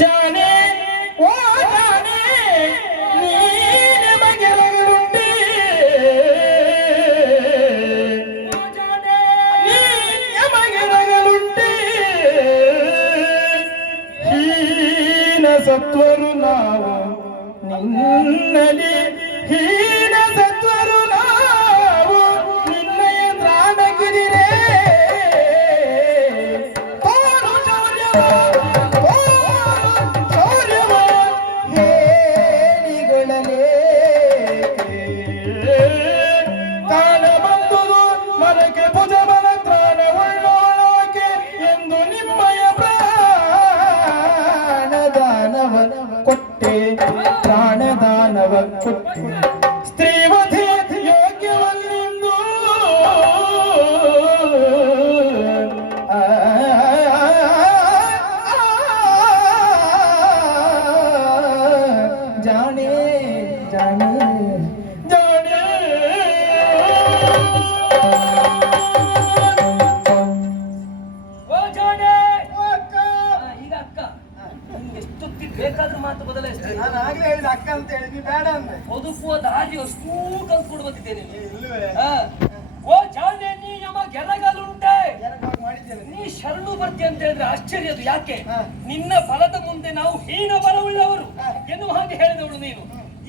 ಜಾನೆ ಓ ಜಾನೆ ನೀನೆ ಮಗೆರಗಲುಂಟೆ ನೀನೆ ಮಗೆರಗಲುಂಟೆ ಹೀನ ಸತ್ವರು ನಾವು ನಿನ್ನಲಿ ಹೀನ ಸತ್ವರು. ಸ್ತ್ರೀವಧೆ ಯೋಗ್ಯವಲ್ಲಿಂದು ಆ, ಜಾಣೆ ಜಾಣೆ ಜಾಣೆ ಬೇಕಾದ್ರೂ ಮಾತು ಬದಲಾಯಿಸ್ತೇನೆ ನಾನು ಆಗ್ಲೇ ಹೇಳಿದ ಅಕ್ಕ ಅಂತ ಹೇಳಿ ನೀ ಬೇಡ ಅಂದೆ. ಬದುಕುವ ದಾರಿ ಅಷ್ಟೂ ಕಲ್ತ್ಕೊಂಡು ಬಂದಿದ್ದೇನೆ ಏ, ಇಲ್ಲವೇ? ಓ ಜಾಣೆ ನೀ ಯಮ ಗೆರಗಲುಂಟೆ. ನೀ ಶರಣು ಬರ್ತಿ ಅಂತ ಹೇಳಿದ್ರೆ ಆಶ್ಚರ್ಯ ಅದು ಯಾಕೆ. ನಿನ್ನ ಬಲದ ಮುಂದೆ ನಾವು ಹೀನ ಬಲವುಳ್ಳವರು. ಎನ್ನುವ ಹಾಗೆ ಹೇಳಿದವಳು ನೀನು.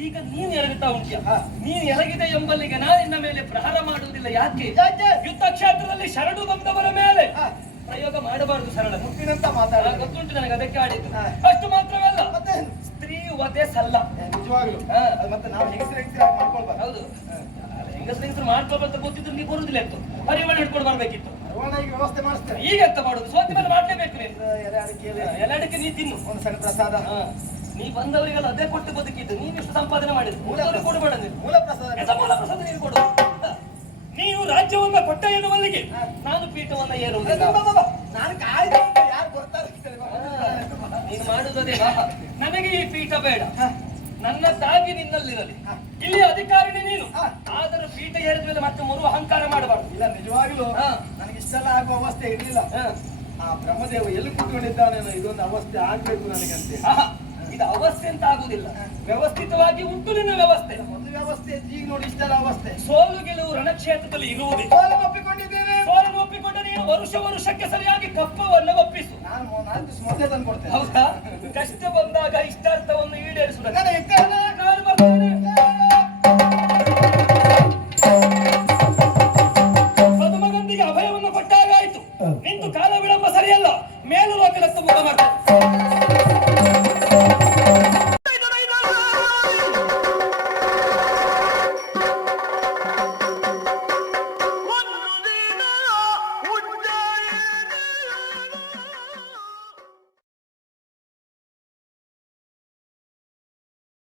ಈಗ ನೀನ್ ಎರಗುತ್ತಾ ಉಂಟ್ಯ ನೀನ್ ಎರಗಿದೆ ಎಂಬಲ್ಲಿಗೆ ನಾನು ನಿನ್ನ ಮೇಲೆ ಪ್ರಹಾರ ಮಾಡುವುದಿಲ್ಲ. ಯಾಕೆ? ಯುದ್ಧ ಕ್ಷೇತ್ರದಲ್ಲಿ ಶರಣು ಬಂದವರ ಮೇಲೆ. ಪ್ರಯೋಗ ಮಾಡಬಾರದು ಸರಳ ಮುಟ್ಟಿನಂತ ಮಾತಾಡ. ಗೊತ್ತುಂಟು ನನಗೆ ಅದಕ್ಕೆ ಆಡಿದ್ದು ಹಾ. ಅಷ್ಟು ಮಾತ್ರವಲ್ಲ ಮತ್ತೆ ಸಲ್ಲ. ನಿಜವಾಗ್ಲು. ಹಾ. ಅದು ಮತ್ತೆ ನಾವು ಹೆಂಗಸರ ಹೆಂಗಸರ ಮಾಡ್ಕೊಳ್ಬಾರ್ದು. ಹೌದು. ಹೆಂಗಸ ಹೆಂಗಸರು ಮಾಡ್ಕೊಳ್ಬಂತ ಗೊತ್ತಿದ್ರು ನೀವು ಬರುದಿಲ್ಲ ಇತ್ತು ಪರಿಮಾಣ ಹಿಡ್ಕೊಂಡು ಬರ್ಬೇಕಿತ್ತು. ರವಾನಾಗಿ ವ್ಯವಸ್ಥೆ ಮಾಡಿಸ್ತೇನೆ ಈಗ ಎಂತ ಮಾಡುದು? ಸೋತಿ ಮೇಲೆ ಮಾಡ್ಲೇಬೇಕು ನೀನು ಎಲ್ಲಡಕ್ಕೆ ನೀ ತಿನ್ನು. ಒಂದು ಸಣ್ಣ ಪ್ರಸಾದ. ಹಾ. ನೀ ಬಂದವರಿಗೆಲ್ಲ ಅದೇ ಕೊಟ್ಟು ಬದುಕಿದ್ದು. ನೀನು ಇಷ್ಟು ಸಂಪಾದನೆ ಮಾಡಿದ್ರು ಮೂಲ ಕೊಡಬೇಡ ನೀನು. ಮೂಲ ಪ್ರಸಾದ ಮೂಲ ಪ್ರಸಾದ ನೀನು ಕೊಡು? ನೀವು ನೀನು ರಾಜ್ಯವನ್ನ ಕೊಟ್ಟ ಎನ್ನುವಲ್ಲಿಗೆ ನಾನು ಪೀಠವನ್ನ ಏರು. ನಾನು ವಾಹ. ನನಗೆ ಈ ಪೀಠ ಬೇಡ. ನನ್ನ ತಾಗಿ ನಿನ್ನಲ್ಲಿರಲಿ. ಇಲ್ಲಿ ಅಧಿಕಾರಿ ನೀನು. ಆದರೂ ಪೀಠ ಏರಿದ ಮೇಲೆ ಮತ್ತೆ ಮರು ಅಹಂಕಾರ ಮಾಡಬಾರ್ದು. ಇಲ್ಲ ನಿಜವಾಗಿಯೂ ಹಾ. ನನಗೆ ಇಷ್ಟೆಲ್ಲ ಆಗುವ ಅವಸ್ಥೆ ಇರಲಿಲ್ಲ. ಆ ಬ್ರಹ್ಮದೇವ ಎಲ್ಲಿ ಕುತ್ಕೊಂಡಿದ್ದಾನೆ ಇದೊಂದು ಅವಸ್ಥೆ ಆಗ್ಬೇಕು ನನಗೆ ಅಂತೇಳಿ ಇದು ಅವಸ್ಥೆ ಅಂತ ಆಗುದಿಲ್ಲ ವ್ಯವಸ್ಥಿತವಾಗಿ ಉಂಟು ನಿನ್ನ ವ್ಯವಸ್ಥೆ. ಒಂದು ವ್ಯವಸ್ಥೆ ಈಗ ನೋಡಿ ಇಷ್ಟೆಲ್ಲ ಅವಸ್ಥೆ. ಸೋಲು ಗೆಲುವು ರಣಕ್ಷೇತ್ರದಲ್ಲಿ ಇರುವುದೇ. ಸೋಲು ಒಪ್ಪಿಕೊಂಡಿದ್ದೇನೆ. ಸೋಲು ಒಪ್ಪಿಕೊಂಡ ನೀನು. ವರುಷ ವರುಷಕ್ಕೆ ಸರಿಯಾಗಿ ಕಪ್ಪವನ್ನು ಒಪ್ಪಿಸು. ನಾನು ನಾನು ಮೊದಲೇ ತಂದು ಕೊಡ್ತೇನೆ ಹೌದಾ? ಕಷ್ಟ ಬಂದಾಗ ಇಷ್ಟಾರ್ಥವನ್ನು ಈಡೇರಿಸುವುದಕ್ಕೆ